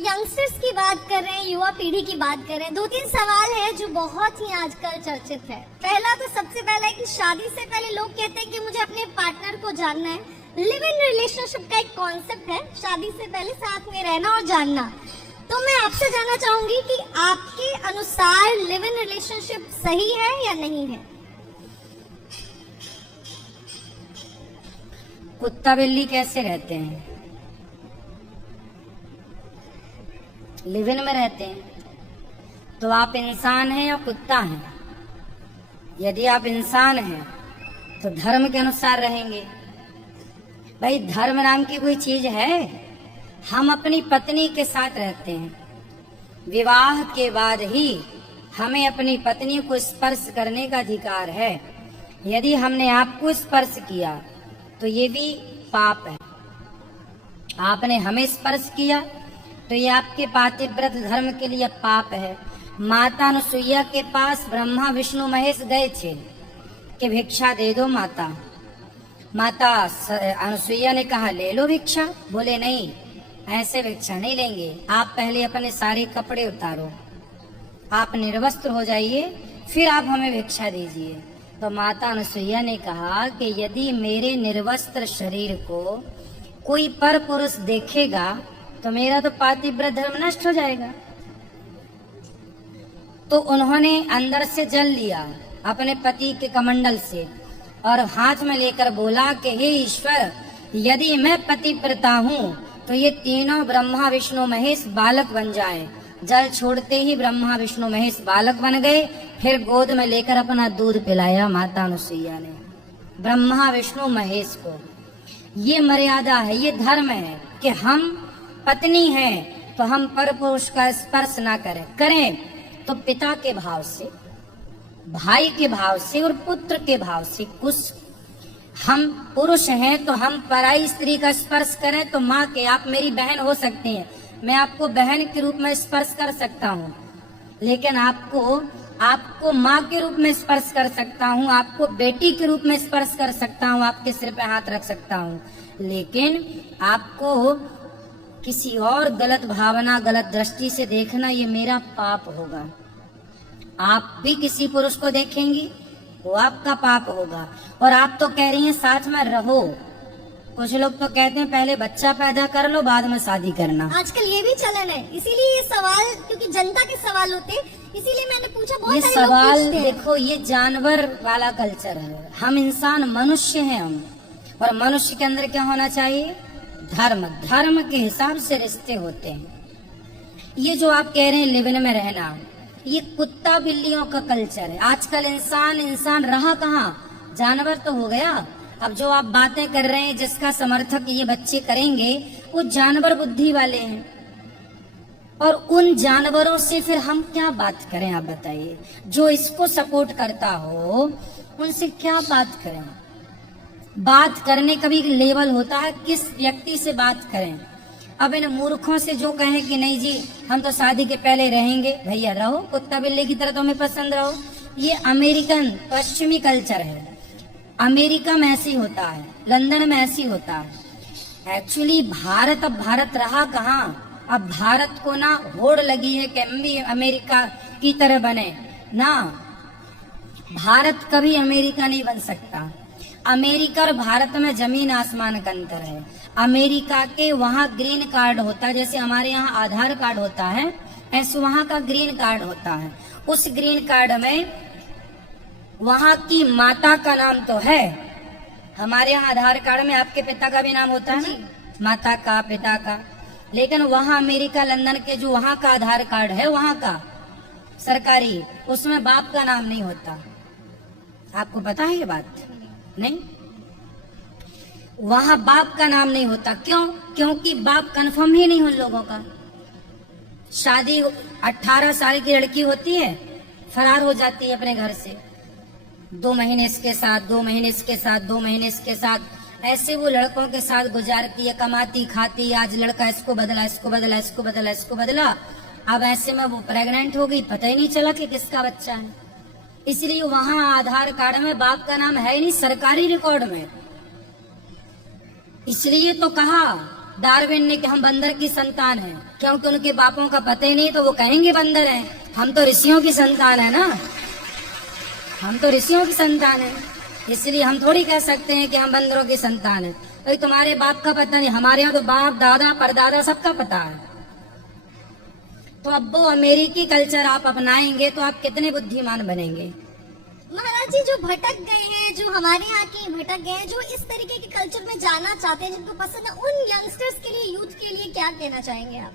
Youngsters की बात कर रहे हैं, युवा पीढ़ी की बात कर रहे हैं। 2-3 सवाल है जो बहुत ही आजकल चर्चित है। पहला तो सबसे पहला है कि शादी से पहले लोग कहते हैं कि मुझे अपने पार्टनर को जानना है। लिव इन रिलेशनशिप का एक कॉन्सेप्ट है, शादी से पहले साथ में रहना और जानना। तो मैं आपसे जानना चाहूंगी कि आपके अनुसार लिव इन रिलेशनशिप सही है या नहीं है? कुत्ता बिल्ली कैसे रहते हैं? लिव इन में रहते हैं। तो आप इंसान हैं या कुत्ता हैं? यदि आप इंसान हैं तो धर्म के अनुसार रहेंगे। भाई धर्म नाम की कोई चीज है? हम अपनी पत्नी के साथ रहते हैं। विवाह के बाद ही हमें अपनी पत्नी को स्पर्श करने का अधिकार है। यदि हमने आपको स्पर्श किया तो ये भी पाप है। आपने हमें स्पर्श किया तो ये आपके पातिव्रत धर्म के लिए पाप है। माता अनुसुईया के पास ब्रह्मा विष्णु महेश गए थे कि भिक्षा दे दो माता। माता अनुसुईया ने कहा ले लो भिक्षा। बोले नहीं, ऐसे भिक्षा नहीं लेंगे, आप पहले अपने सारे कपड़े उतारो, आप निर्वस्त्र हो जाइए, फिर आप हमें भिक्षा दीजिए। तो माता अनुसुईया ने कहा कि यदि मेरे निर्वस्त्र शरीर को कोई पर पुरुष देखेगा तो मेरा तो पातिव्रत धर्म नष्ट हो जाएगा। तो उन्होंने अंदर से जल लिया अपने पति के कमंडल से और हाथ में लेकर बोला कि हे ईश्वर, यदि मैं पतिव्रता हूँ तो ये तीनों ब्रह्मा विष्णु महेश बालक बन जाएं। जल छोड़ते ही ब्रह्मा विष्णु महेश बालक बन गए। फिर गोद में लेकर अपना दूध पिलाया माता अनुसुईया ने ब्रह्मा विष्णु महेश को। ये मर्यादा है, ये धर्म है कि हम पत्नी हैं तो हम पर पुरुष का स्पर्श ना करें तो पिता के भाव से, भाई के भाव से और पुत्र के भाव से। कुछ हम पुरुष हैं तो हम पराई स्त्री का स्पर्श करें तो माँ के, आप मेरी बहन हो सकती हैं, मैं आपको बहन के रूप में स्पर्श कर सकता हूँ, लेकिन आपको माँ के रूप में स्पर्श कर सकता हूँ, आपको बेटी के रूप में स्पर्श कर सकता हूँ, आपके सिर पे हाथ रख सकता हूँ, लेकिन आपको किसी और गलत भावना गलत दृष्टि से देखना ये मेरा पाप होगा। आप भी किसी पुरुष को देखेंगी वो आपका पाप होगा। और आप तो कह रही हैं साथ में रहो। कुछ लोग तो कहते हैं पहले बच्चा पैदा कर लो बाद में शादी करना। आजकल ये भी चलन है, इसीलिए ये सवाल, क्योंकि जनता के सवाल होते हैं, इसीलिए मैंने पूछा। बहुत ये सारे लोग सवाल पूछते हैं। देखो, ये जानवर वाला कल्चर है। हम इंसान मनुष्य हैं हम, और मनुष्य के अंदर क्या होना चाहिए? धर्म। धर्म के हिसाब से रिश्ते होते हैं। ये जो आप कह रहे हैं लिव इन में रहना, ये कुत्ता बिल्लियों का कल्चर है। आजकल इंसान रहा कहाँ, जानवर तो हो गया। अब जो आप बातें कर रहे हैं जिसका समर्थक ये बच्चे करेंगे वो जानवर बुद्धि वाले हैं, और उन जानवरों से फिर हम क्या बात करें? आप बताइए। जो इसको सपोर्ट करता हो उनसे क्या बात करें? बात करने का भी लेवल होता है, किस व्यक्ति से बात करें। अब इन मूर्खों से जो कहें कि नहीं जी हम तो शादी के पहले रहेंगे, भैया रहो, कुत्ता बिल्ली की तरह तुम्हें पसंद रहो। ये अमेरिकन पश्चिमी कल्चर है। अमेरिका में ऐसी होता है, लंदन में ऐसी होता है। एक्चुअली भारत, अब भारत रहा कहाँ? अब भारत को ना होड़ लगी है कि हम भी अमेरिका की तरह बने ना। भारत कभी अमेरिका नहीं बन सकता। अमेरिका और भारत में जमीन आसमान का अंतर है। अमेरिका के वहाँ ग्रीन कार्ड होता है, जैसे हमारे यहाँ आधार कार्ड होता है, ऐसे वहाँ का ग्रीन कार्ड होता है। उस ग्रीन कार्ड में वहाँ की माता का नाम तो है। हमारे यहाँ आधार कार्ड में आपके पिता का भी नाम होता है ना, माता का, पिता का। लेकिन वहाँ अमेरिका लंदन के जो वहाँ का आधार कार्ड है, वहाँ का सरकारी, उसमें बाप का नाम नहीं होता। आपको पता है ये बात? नहीं, वहां बाप का नाम नहीं होता। क्यों? क्योंकि बाप कंफर्म ही नहीं उन लोगों का। शादी 18 साल की लड़की होती है, फरार हो जाती है अपने घर से, 2 महीने इसके साथ, 2 महीने इसके साथ, 2 महीने इसके साथ, ऐसे वो लड़कों के साथ गुजारती है, कमाती खाती। आज लड़का इसको बदला, इसको बदला, इसको बदला, इसको बदला। अब ऐसे में वो प्रेग्नेंट हो गई, पता ही नहीं चला कि किसका बच्चा है। इसलिए वहां आधार कार्ड में बाप का नाम है ही नहीं, सरकारी रिकॉर्ड में। इसलिए तो कहा डार्विन ने कि हम बंदर की संतान हैं। क्योंकि उनके बापों का पता ही नहीं तो वो कहेंगे बंदर है। हम तो ऋषियों की संतान है ना, हम तो ऋषियों की संतान है, इसलिए हम थोड़ी कह सकते हैं कि हम बंदरों की संतान है। तो तुम्हारे बाप का पता नहीं, हमारे यहाँ तो बाप दादा परदादा सबका पता है। तो अब वो अमेरिकी कल्चर आप अपनाएंगे तो आप कितने बुद्धिमान बनेंगे। महाराज जी, जो भटक गए हैं, जो हमारे यहाँ के भटक गए हैं, जो इस तरीके के कल्चर में जाना चाहते हैं, जिनको पसंद है, उन यंगस्टर्स के लिए, यूथ के लिए क्या कहना चाहेंगे आप?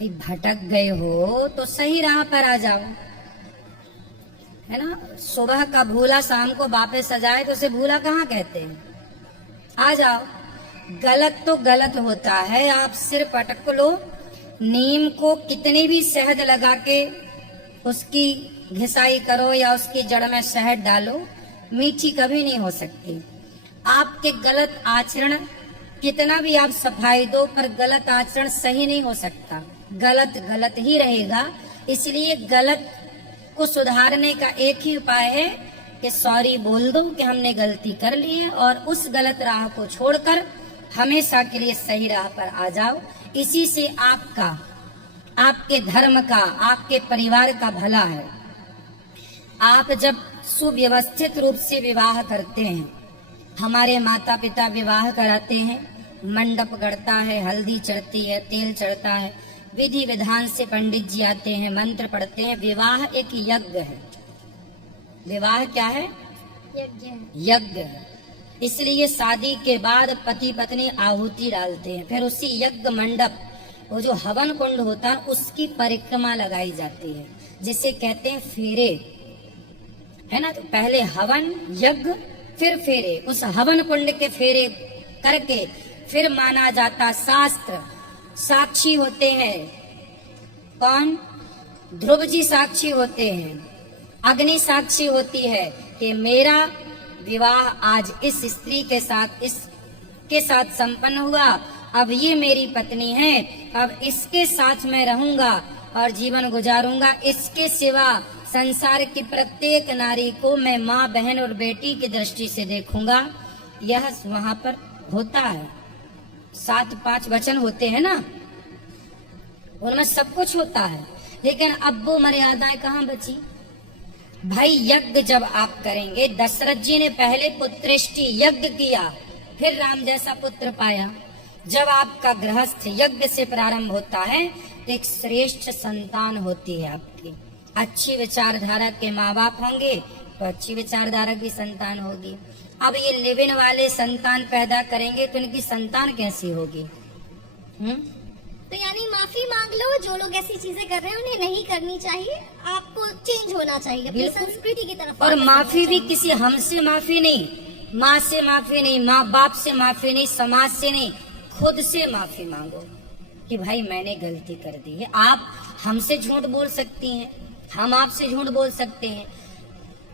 भटक गए हो तो सही राह पर आ जाओ, है ना। सुबह का भूला शाम को वापस सजाए तो उसे भूला कहाँ कहते हैं। आ जाओ, गलत तो गलत होता है, आप सिर्फ अटक लो। नीम को कितनी भी शहद लगा के उसकी घिसाई करो या उसकी जड़ में शहद डालो, मीठी कभी नहीं हो सकती। आपके गलत आचरण कितना भी आप सफाई दो, पर गलत आचरण सही नहीं हो सकता, गलत गलत ही रहेगा। इसलिए गलत को सुधारने का एक ही उपाय है कि सॉरी बोल दो कि हमने गलती कर ली है, और उस गलत राह को छोड़कर हमेशा के लिए सही राह पर आ जाओ। इसी से आपका, आपके धर्म का, आपके परिवार का भला है। आप जब सुव्यवस्थित रूप से विवाह करते हैं, हमारे माता पिता विवाह कराते हैं, मंडप गढ़ता है, हल्दी चढ़ती है, तेल चढ़ता है, विधि विधान से पंडित जी आते हैं, मंत्र पढ़ते हैं। विवाह एक यज्ञ है। विवाह क्या है? यज्ञ है। इसलिए शादी के बाद पति पत्नी आहुति डालते हैं, फिर उसी यज्ञ मंडप, वो जो हवन कुंड होता है, उसकी परिक्रमा लगाई जाती है, जिसे कहते हैं फेरे, है ना। तो पहले हवन, यज्ञ, फिर फेरे। उस हवन कुंड के फेरे करके फिर माना जाता, शास्त्र साक्षी होते हैं। कौन? ध्रुव जी साक्षी होते हैं, अग्नि साक्षी होती है कि मेरा विवाह आज इस स्त्री के साथ, इसके साथ संपन्न हुआ, अब ये मेरी पत्नी है, अब इसके साथ मैं रहूंगा और जीवन गुजारूंगा। इसके सिवा संसार की प्रत्येक नारी को मैं माँ, बहन और बेटी की दृष्टि से देखूंगा। यह वहां पर होता है। 7-5 वचन होते हैं ना, उनमें सब कुछ होता है। लेकिन अब वो मर्यादाएं कहाँ बची भाई। यज्ञ जब आप करेंगे, दशरथ जी ने पहले पुत्रेष्टि यज्ञ किया, फिर राम जैसा पुत्र पाया। जब आपका गृहस्थ यज्ञ से प्रारंभ होता है तो एक श्रेष्ठ संतान होती है आपकी। अच्छी विचारधारा के माँ बाप होंगे तो अच्छी विचारधारा की संतान होगी। अब ये लिव इन वाले संतान पैदा करेंगे तो इनकी संतान कैसी होगी? तो यानी माफी मांग लो, जो लोग ऐसी चीजें कर रहे हैं उन्हें नहीं करनी चाहिए, आपको चेंज होना चाहिए अपनी संस्कृति की तरफ। और माफी भी किसी हमसे माफी नहीं, माँ से माफी नहीं, माँ बाप से माफी नहीं, समाज से नहीं, खुद से माफी मांगो कि भाई मैंने गलती कर दी है। आप हमसे झूठ बोल सकती हैं, हम आपसे झूठ बोल सकते हैं,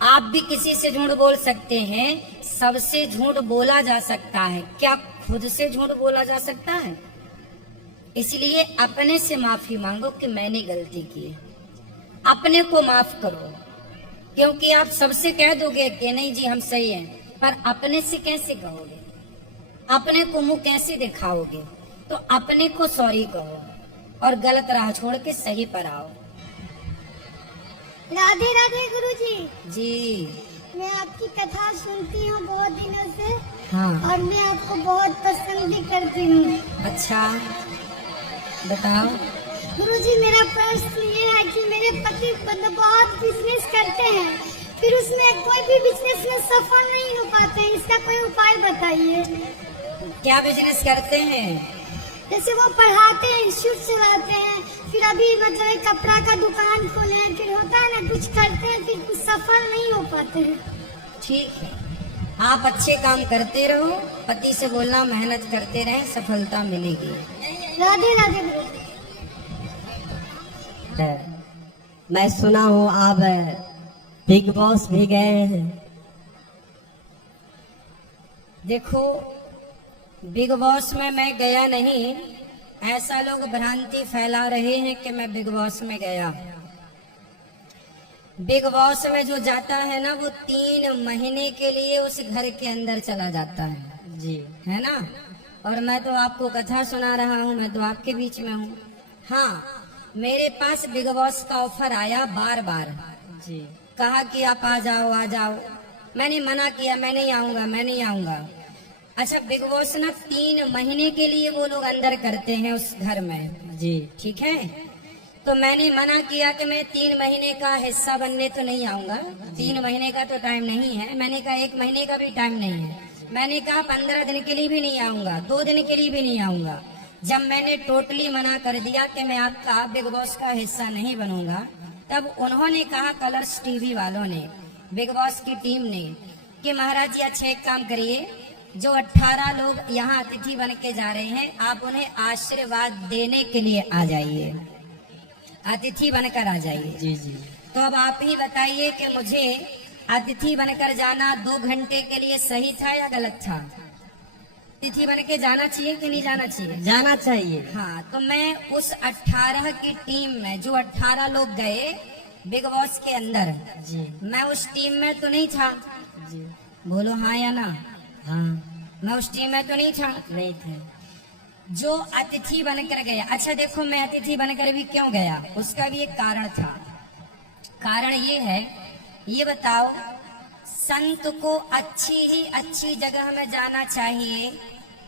आप भी किसी से झूठ बोल सकते हैं, सबसे झूठ बोला जा सकता है। क्या खुद से झूठ बोला जा सकता है? इसलिए अपने से माफी मांगो कि मैंने गलती की है, अपने को माफ करो। क्योंकि आप सबसे कह दोगे कि नहीं जी हम सही हैं, पर अपने से कैसे कहोगे? अपने को मुंह कैसे दिखाओगे? तो अपने को सॉरी कहो और गलत राह छोड़ के सही पर आओ। राधे राधे गुरुजी। जी, मैं आपकी कथा सुनती हूँ बहुत दिनों से। हाँ। और मैं आपको बहुत पसंद भी करती हूँ। अच्छा, बताओ। गुरुजी, मेरा प्रश्न ये है कि मेरे पति बहुत बिजनेस करते हैं, फिर उसमें कोई भी बिजनेस में सफल नहीं हो पाते हैं, इसका कोई उपाय बताइए। क्या बिजनेस करते हैं? जैसे वो पढ़ाते हैं, इंस्टीट्यूट चलाते हैं, फिर अभी मतलब एक कपड़ा का दुकान खोले हैं, फिर होता है ना कुछ करते हैं, फिर कुछ सफल नहीं हो पाते हैं। ठीक है, आप अच्छे काम करते रहो, पति से बोलना मेहनत करते रहे, सफलता मिलेगी। राधे राधे। मैं सुना हूँ आप बिग बॉस भी गए हैं। देखो, बिग बॉस में मैं गया नहीं, ऐसा लोग भ्रांति फैला रहे हैं कि मैं बिग बॉस में गया। बिग बॉस में जो जाता है ना, वो 3 महीने के लिए उस घर के अंदर चला जाता है। जी, है ना। और मैं तो आपको कथा सुना रहा हूँ, मैं तो आपके बीच में हूँ। हाँ, मेरे पास बिग बॉस का ऑफर आया बार बार, जी कहा कि आप आ जाओ आ जाओ। मैंने मना किया, मैं नहीं आऊंगा, मैं नहीं आऊंगा। अच्छा, बिग बॉस ना 3 महीने के लिए वो लोग अंदर करते हैं उस घर में, जी ठीक है। तो मैंने मना किया कि मैं 3 महीने का हिस्सा बनने तो नहीं आऊंगा। 3 महीने का तो टाइम नहीं है। मैंने कहा 1 महीने का भी टाइम नहीं है। मैंने कहा 15 दिन के लिए भी नहीं आऊंगा, 2 दिन के लिए भी नहीं आऊंगा। जब मैंने टोटली मना कर दिया कि मैं आपका बिग बॉस का हिस्सा नहीं बनूंगा, तब उन्होंने कहा, कलर्स टीवी वालों ने, बिग बॉस की टीम ने, कि महाराज जी अच्छा एक काम करिए, जो 18 लोग यहाँ अतिथि बन के जा रहे हैं, आप उन्हें आशीर्वाद देने के लिए आ जाइए, अतिथि बनकर आ जाइए। जी जी तो अब आप ही बताइए कि मुझे अतिथि बनकर जाना 2 घंटे के लिए सही था या गलत था? अतिथि बन के जाना चाहिए कि नहीं जाना चाहिए? जाना चाहिए। हाँ, तो मैं उस 18 की टीम में, जो 18 लोग गए बिग बॉस के अंदर, जी मैं उस टीम में तो नहीं था। जी बोलो हाँ या ना? हाँ, मैं उस टीम में तो नहीं था नहीं थे। जो अतिथि बनकर गया। अच्छा देखो, मैं अतिथि बनकर भी क्यों गया, उसका भी एक कारण था। कारण ये है, ये बताओ, संत को अच्छी जगह में जाना चाहिए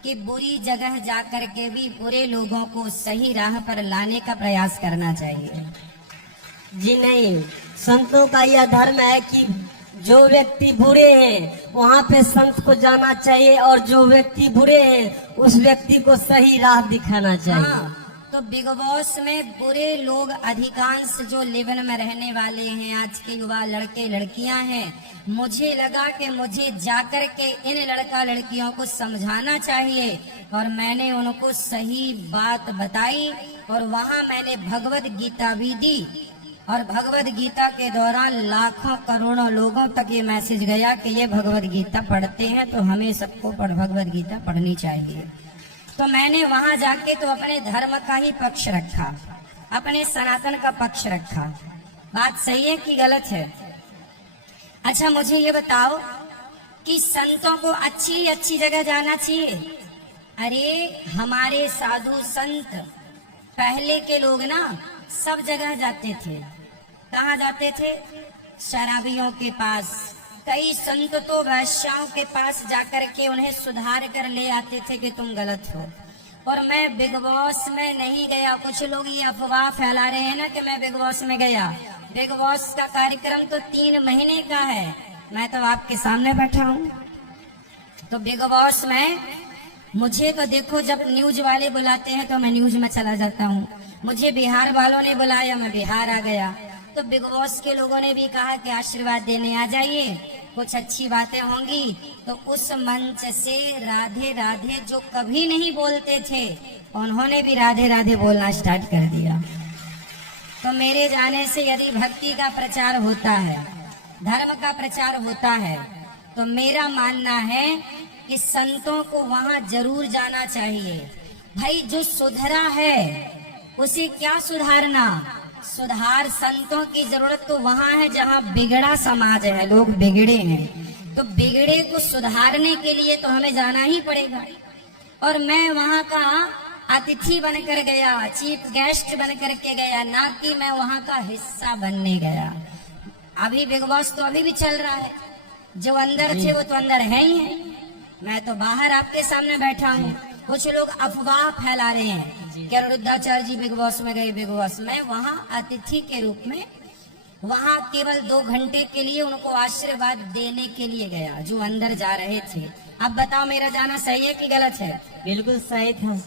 कि बुरी जगह जाकर के भी बुरे लोगों को सही राह पर लाने का प्रयास करना चाहिए? जी नहीं, संतों का यह धर्म है कि जो व्यक्ति बुरे हैं वहाँ पे संत को जाना चाहिए, और जो व्यक्ति बुरे हैं उस व्यक्ति को सही राह दिखाना चाहिए। हाँ, तो बिग बॉस में बुरे लोग अधिकांश जो लिवन में रहने वाले हैं, आज के युवा लड़के लड़कियां हैं, मुझे लगा कि मुझे जाकर के इन लड़का लड़कियों को समझाना चाहिए, और मैंने उनको सही बात बताई, और वहाँ मैंने भगवत गीता भी दी, और भगवत गीता के दौरान लाखों करोड़ों लोगों तक ये मैसेज गया कि ये भगवत गीता पढ़ते हैं तो हमें सबको भगवत गीता पढ़नी चाहिए। तो मैंने वहां जाके तो अपने धर्म का ही पक्ष रखा, अपने सनातन का पक्ष रखा। बात सही है कि गलत है? अच्छा मुझे ये बताओ कि संतों को अच्छी जगह जाना चाहिए? अरे हमारे साधु संत पहले के लोग ना सब जगह जाते थे। कहाँ जाते थे? शराबियों के पास। कई संत तो वैश्याओं के पास जाकर के उन्हें सुधार कर ले आते थे कि तुम गलत हो। और मैं बिग बॉस में नहीं गया। कुछ लोग ये अफवाह फैला रहे हैं ना कि मैं बिग बॉस में गया। बिग बॉस का कार्यक्रम तो 3 महीने का है। मैं तो आपके सामने बैठा हूँ। तो बिग बॉस में मुझे तो देखो, जब न्यूज वाले बुलाते हैं तो मैं न्यूज में चला जाता हूँ। मुझे बिहार वालों ने बुलाया, मैं बिहार आ गया। तो बिग बॉस के लोगों ने भी कहा कि आशीर्वाद देने आ जाइए, कुछ अच्छी बातें होंगी। तो उस मंच से राधे राधे जो कभी नहीं बोलते थे, उन्होंने भी राधे राधे बोलना स्टार्ट कर दिया। तो मेरे जाने से यदि भक्ति का प्रचार होता है, धर्म का प्रचार होता है, तो मेरा मानना है कि संतों को वहां जरूर जाना चाहिए। भाई जो सुधरा है उसे क्या सुधारना? सुधार संतों की जरूरत तो वहां है जहां बिगड़ा समाज है, लोग बिगड़े हैं। तो बिगड़े को सुधारने के लिए तो हमें जाना ही पड़ेगा। और मैं वहां का अतिथि बनकर गया, चीफ गेस्ट बनकर के गया, ना कि मैं वहां का हिस्सा बनने गया। अभी बिग बॉस तो अभी भी चल रहा है। जो अंदर थे वो तो अंदर है ही है। मैं तो बाहर आपके सामने बैठा हूँ। कुछ लोग अफवाह फैला रहे हैं कि अनिरुद्धाचार्य जी बिग बॉस में गए। बिग बॉस में वहां अतिथि के रूप में, वहां केवल 2 घंटे के लिए उनको आशीर्वाद देने के लिए गया, जो अंदर जा रहे थे। अब बताओ मेरा जाना सही है कि गलत है? बिल्कुल सही था।